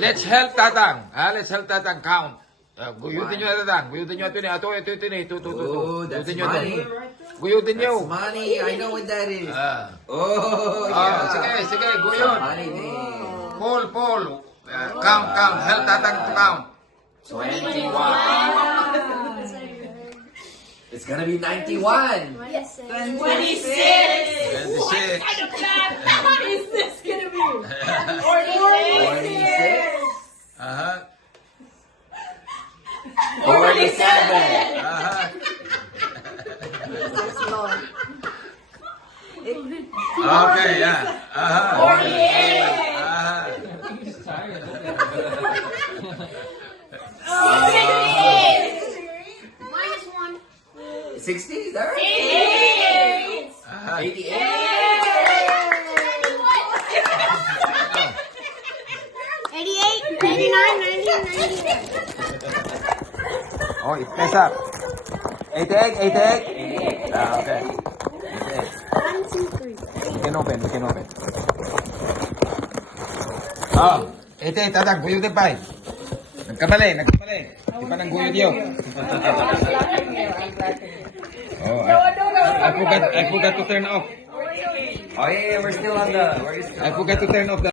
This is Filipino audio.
let's help Tatang. Let's help Tatang count. Guyutin nyo Tatang. Guyutin nyo ito ni. Ito. Oh, that's Guyutin nyo money. ito. Guyutin nyo. That's money. I know what that is. Oh, yeah. Sige, guyot. Money name. Paul. Count. Help Tatang to count. 21. It's gonna be 91. Yes, 26. 26. What kind of plan is this gonna be? 46. 47. Okay, yeah. 60? Is that right? 88. 88, 89, 90, 91. Oh, it mess up. 88. Okay. 1, 2, 3. You can open. Oh, 88, Tatang, guyutin pa. Nagkamali. Di pa nang guyod yun. Oh, I forgot to turn off. Oh, yeah, we're still on the... I forgot to turn off the